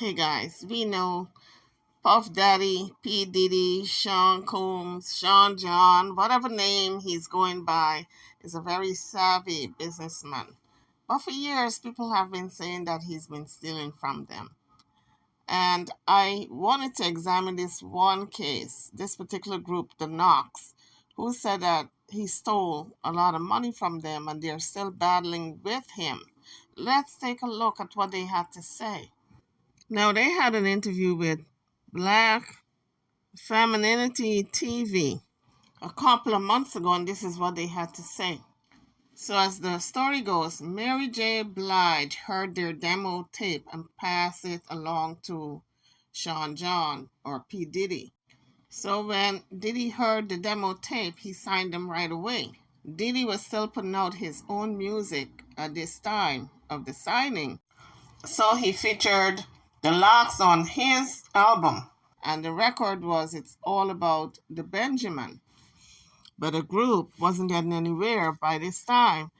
Hey guys, we know Puff Daddy, P. Diddy, Sean Combs, Sean John, whatever name he's going by, is a very savvy businessman. But for years, people have been saying that he's been stealing from them. And I wanted to examine this one case, this particular group, the Knox, who said that he stole a lot of money from them and they're still battling with him. Let's take a look at what they had to say. Now, they had an interview with Black Femininity TV a couple of months ago, and this is what they had to say. So, as the story goes, Mary J. Blige heard their demo tape and passed it along to Sean John or P. Diddy. So, when Diddy heard the demo tape, he signed them right away. Diddy was still putting out his own music at this time of the signing, so he featured the Locks on his album. And the record was It's All About the Benjamin. But the group wasn't getting anywhere by this time.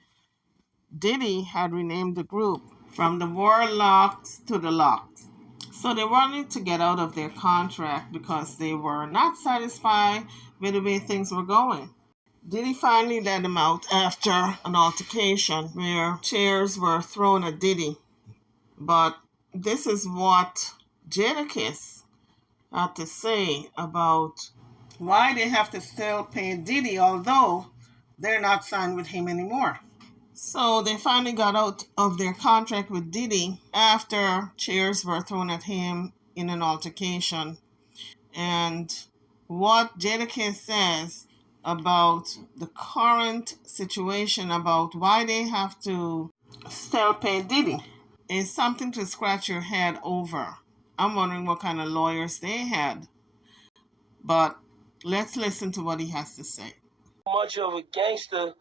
Diddy had renamed the group from the Warlocks to the Locks. So they wanted to get out of their contract because they were not satisfied with the way things were going. Diddy finally let them out after an altercation where chairs were thrown at Diddy. But this is what Jadakiss had to say about why they have to still pay Diddy, although they're not signed with him anymore. So they finally got out of their contract with Diddy after chairs were thrown at him in an altercation. And what Jadakiss says about the current situation, about why they have to still pay Diddy, is something to scratch your head over. I'm wondering what kind of lawyers they had. But let's listen to what he has to say. Much of a gangster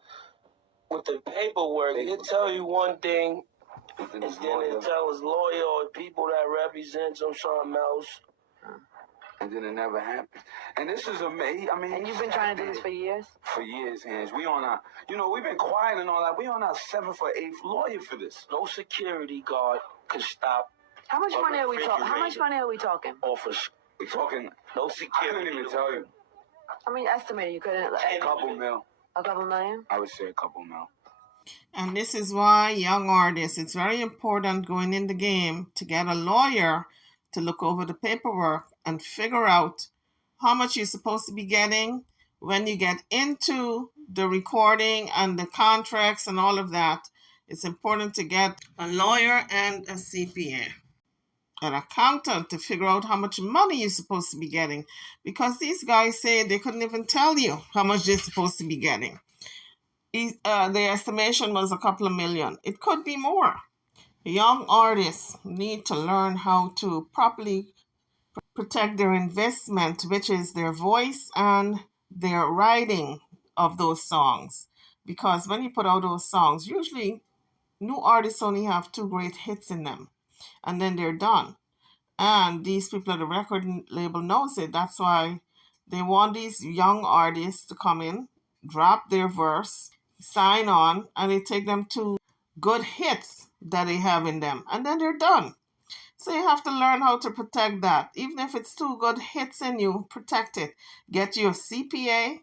with the paperwork. He'll tell you one thing, and then he'll tell his lawyer or people that represents him something else. And then it never happened. And this is amazing. I mean, and you've been trying to do this for years? For years, Hans. We on our, we've been quiet and all that. We on our 7th or 8th lawyer for this. No security guard can stop. How much money are we talking? How much money are we talking? Office. We talking. No security. I couldn't even tell you. I mean, estimated. You couldn't. A couple mil. A couple million? I would say a couple mil. And this is why, young artists, it's very important going in the game to get a lawyer to look over the paperwork and figure out how much you're supposed to be getting when you get into the recording and the contracts and all of that. It's important to get a lawyer and a CPA, an accountant, to figure out how much money you're supposed to be getting, because these guys say they couldn't even tell you how much they're supposed to be getting. The estimation was a couple of million. It could be more. Young artists need to learn how to properly protect their investment, which is their voice and their writing of those songs. Because when you put out those songs, usually new artists only have 2 great hits in them, and then they're done. And these people at the record label knows it. That's why they want these young artists to come in, drop their verse, sign on, and they take them to good hits that they have in them, and then they're done. So you have to learn how to protect that. Even if it's 2 good hits in you, protect it. Get you a CPA,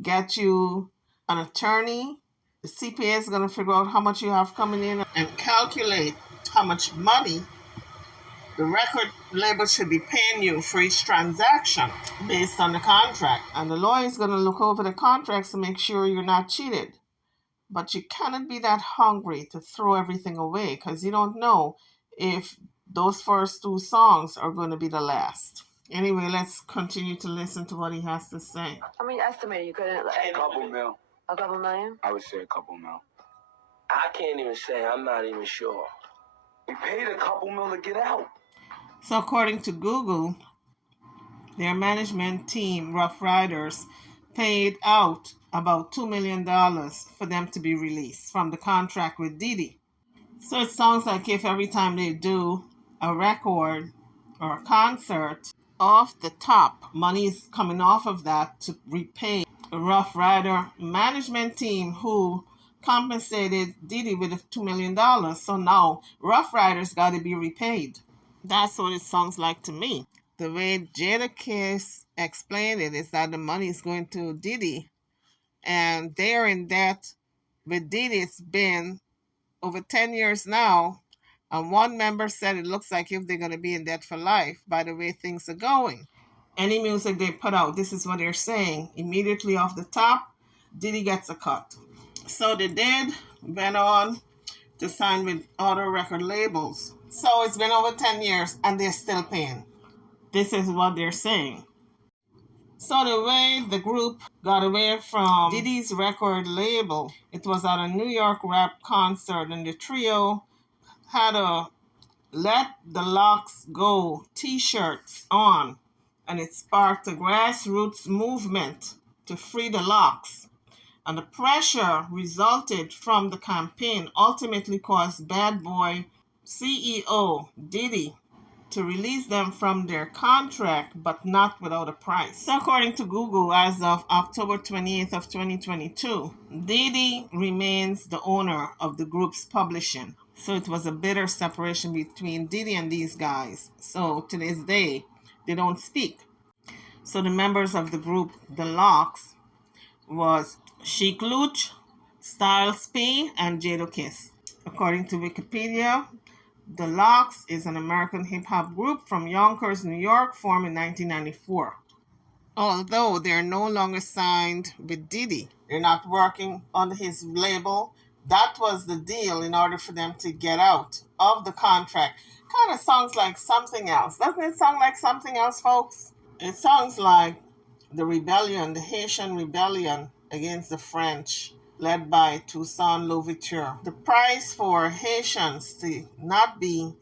get you an attorney. The CPA is going to figure out how much you have coming in and calculate how much money the record label should be paying you for each transaction based on the contract. And the lawyer is going to look over the contracts to make sure you're not cheated. But you cannot be that hungry to throw everything away, because you don't know if those first 2 songs are going to be the last. Anyway, let's continue to listen to what he has to say. I mean, estimated. You couldn't. A couple mil. A couple million? I would say a couple mil. I can't even say. I'm not even sure. We paid a couple mil to get out. So according to Google, their management team, Rough Riders, paid out about $2 million for them to be released from the contract with Diddy. So it sounds like if every time they do a record or a concert, off the top, money is coming off of that to repay the Rough Rider management team who compensated Diddy with $2 million. So now Rough Riders got to be repaid. That's what it sounds like to me. The way Jada Kiss explained it is that the money is going to Diddy, and they're in debt with Diddy. It's been over 10 years now, and one member said it looks like if they're going to be in debt for life by the way things are going. Any music they put out, this is what they're saying. Immediately off the top, Diddy gets a cut. So they did, went on to sign with other record labels. So it's been over 10 years and they're still paying. This is what they're saying. So the way the group got away from Diddy's record label, it was at a New York rap concert, and the trio had a Let the Locks Go t-shirts on, and it sparked a grassroots movement to free the locks. And the pressure resulted from the campaign ultimately caused Bad Boy CEO Diddy to release them from their contract, but not without a price. So according to Google, as of October 28th of 2022, Diddy remains the owner of the group's publishing. So it was a bitter separation between Diddy and these guys. So to this day, they don't speak. So the members of the group, The Locks, was Chic Luch, Styles P, and Jada Kiss. According to Wikipedia, The Locks is an American hip-hop group from Yonkers, New York, formed in 1994. Although they're no longer signed with Diddy, they're not working on his label. That was the deal in order for them to get out of the contract. Kind of sounds like something else. Doesn't it sound like something else, folks? It sounds like the rebellion, the Haitian rebellion against the French, led by Toussaint Louverture. The price for Haitians to not be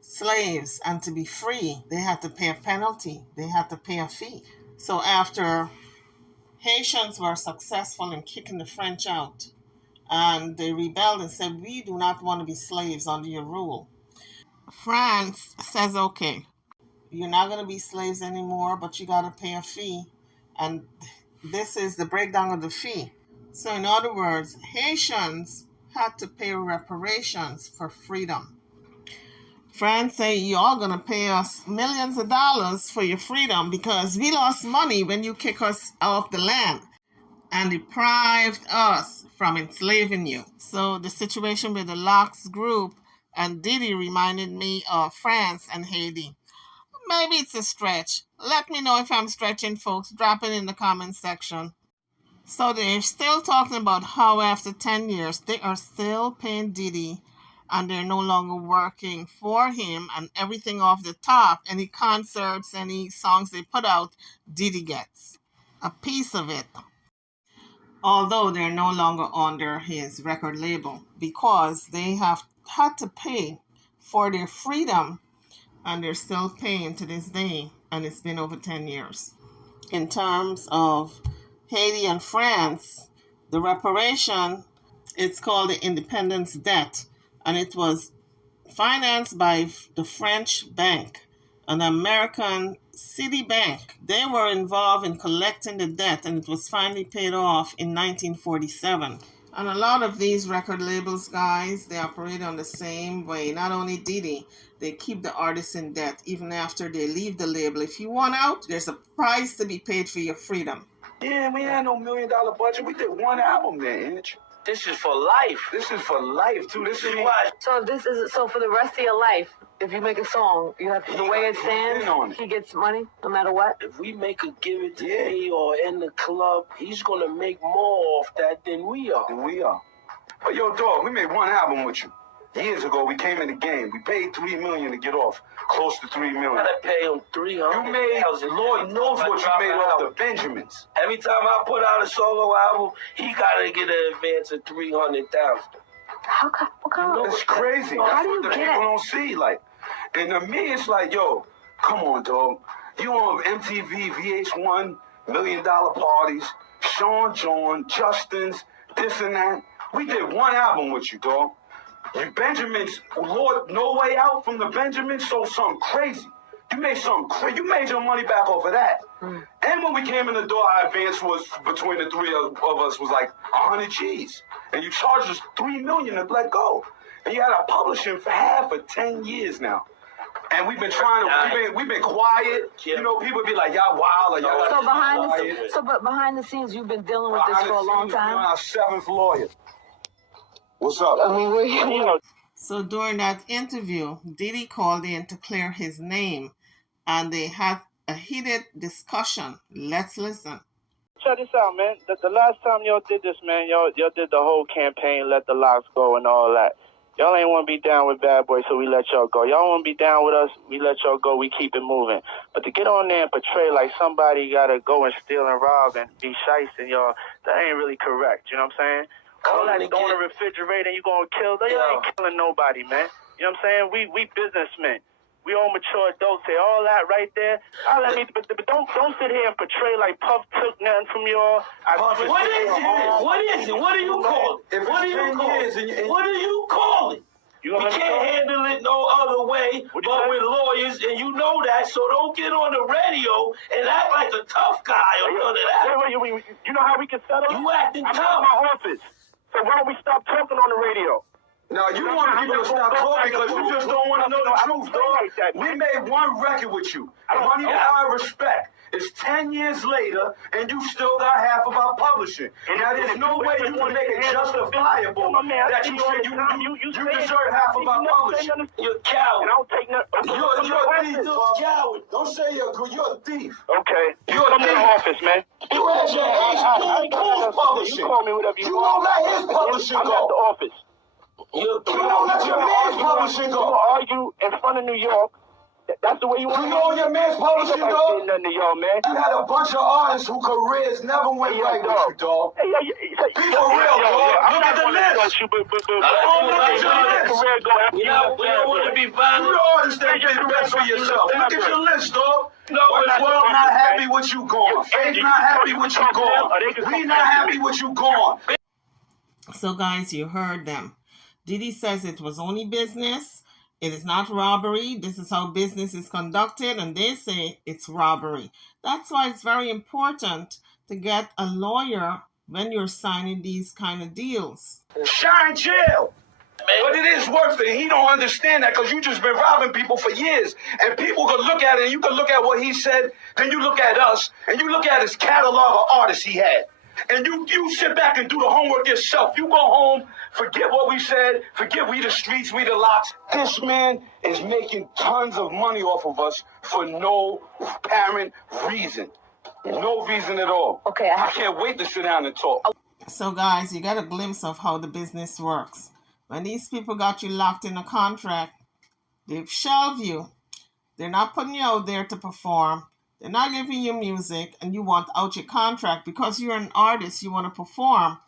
slaves and to be free, they had to pay a penalty. They had to pay a fee. So after Haitians were successful in kicking the French out, and they rebelled and said, we do not want to be slaves under your rule, France says, okay, you're not going to be slaves anymore, but you got to pay a fee. And this is the breakdown of the fee. So in other words, Haitians had to pay reparations for freedom. France say, y'all going to pay us millions of dollars for your freedom because we lost money when you kick us off the land and deprived us from enslaving you. So the situation with the Locks group and Diddy reminded me of France and Haiti. Maybe it's a stretch. Let me know if I'm stretching, folks. Drop it in the comment section. So they're still talking about how after 10 years, they are still paying Diddy and they're no longer working for him, and everything off the top, any concerts, any songs they put out, Diddy gets a piece of it. Although they're no longer under his record label because they have had to pay for their freedom, and they're still paying to this day, and it's been over 10 years. In terms of Haiti and France, the reparation, it's called the independence debt, and it was financed by the French bank, an American Citibank. They were involved in collecting the debt, and it was finally paid off in 1947. And a lot of these record labels, guys, they operate on the same way. Not only Diddy, they keep the artists in debt even after they leave the label. If you want out, there's a price to be paid for your freedom. Yeah, we had no $1 million budget. We did one album there, Inch. This is for life. This is for life, too. This is why. So this is so for the rest of your life. If you make a song, you have the way it stands. He gets money no matter what. If we make a Give It to Me or in the club, he's gonna make more off that than we are. But yo, dog, we made one album with you. Years ago, we came in the game. We paid $3 million to get off. Close to $3 million. I gotta pay him $300,000. You made, Lord knows what you made off the Benjamins. Every time I put out a solo album, he gotta get an advance of $300,000. How come? What kind of? That's crazy. How That's do you what the get people it? don't see. Like, and to me, it's like, yo, come on, dog. You on MTV, VH1, $1 million parties, Sean John, Justin's, this and that. We did one album with you, dog. You Benjamins, Lord, No Way Out from the Benjamins sold something crazy. You made something crazy. You made your money back off of that. And when we came in the door, our advance was between the three of us was like 100 G's. And you charged us $3 million to let go. And you had our publishing for half for 10 years now. And we've been trying to, we've been quiet. You know, people be like, y'all wild, or y'all. But behind the scenes, you've been dealing with this for a long time. You're our 7th lawyer. What's up? I mean, So during that interview, Diddy called in to clear his name, and they had a heated discussion. Let's listen. Check this out, man. The last time y'all did this, man, y'all did the whole campaign, let the locks go and all that. Y'all ain't want to be down with Bad Boy, so we let y'all go. Y'all want to be down with us, we let y'all go, we keep it moving. But to get on there and portray like somebody got to go and steal and rob and be shysting y'all, that ain't really correct, you know what I'm saying? All that go in the refrigerator and you going to kill, they ain't killing nobody, man. You know what I'm saying? We businessmen. We all mature adults here. All that right there. But don't sit here and portray like Puff took nothing from y'all. What is it? What is it? What do you call it? What do you call it? What do you call it? We can't handle it no other way but with lawyers, and you know that, so don't get on the radio and act like a tough guy or none of that. You know how we can settle? You acting tough. I'm in my office. So why don't we stop talking on the radio? No, you want people to stop talking because you just don't want to know the truth, dog. We made one record with you. Money, Power, Respect. It's 10 years later, and you still got half of our publishing. Now, there's no way you can make it justifiable that you said you deserve half of our publishing. You're a coward. I'll take nothing. You're a thief, dog. Coward. Don't say you're a thief. Okay. You're a Come to the thief. office, man. You had your HP publishing. You call me whatever you You want. won't let his publishing I'm at the go. office. You won't let your man's publishing You go. argue in front of New York. That's the way you want You to know your man's publishing, I dog? ain't nothing to y'all, man. You had a bunch of artists whose careers never went right with you, dog. Hey, Be for real, dog. Look at the list. But We don't want to be violent. You the artist that did best for yourself. Look at your list, dog. No, This world not happy with you gone. Faith not happy with you gone. We not happy with you gone. So guys, you heard them. Diddy says it was only business. It is not robbery. This is how business is conducted, and they say it's robbery. That's why it's very important to get a lawyer when you're signing these kind of deals. Shine jail. But it is worth it. He don't understand that because you just been robbing people for years. And people can look at it, and you can look at what he said, then you look at us, and you look at his catalog of artists he had. And you sit back and do the homework yourself. You go home, forget what we said, forget we the streets, we the locks. This man is making tons of money off of us for no apparent reason. No reason at all. Okay, I can't wait to sit down and talk. So guys, you got a glimpse of how the business works. When these people got you locked in a contract, they've shelved you. They're not putting you out there to perform. They're not giving you music, and you want out your contract because you're an artist, you want to perform.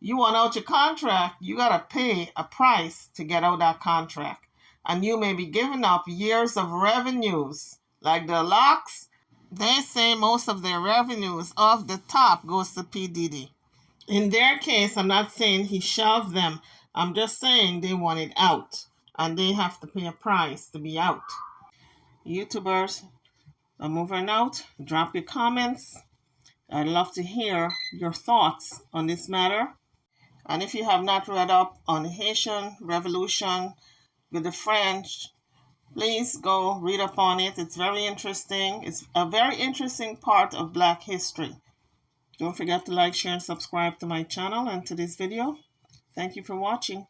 You want out your contract, you got to pay a price to get out that contract. And you may be giving up years of revenues. Like the locks, they say most of their revenues off the top goes to P. Diddy. In their case, I'm not saying he shelved them. I'm just saying they want it out. And they have to pay a price to be out. YouTubers, I'm moving out. Drop your comments. I'd love to hear your thoughts on this matter. And if you have not read up on the Haitian Revolution with the French, please go read up on it. It's very interesting. It's a very interesting part of Black history. Don't forget to like, share, and subscribe to my channel and to this video. Thank you for watching.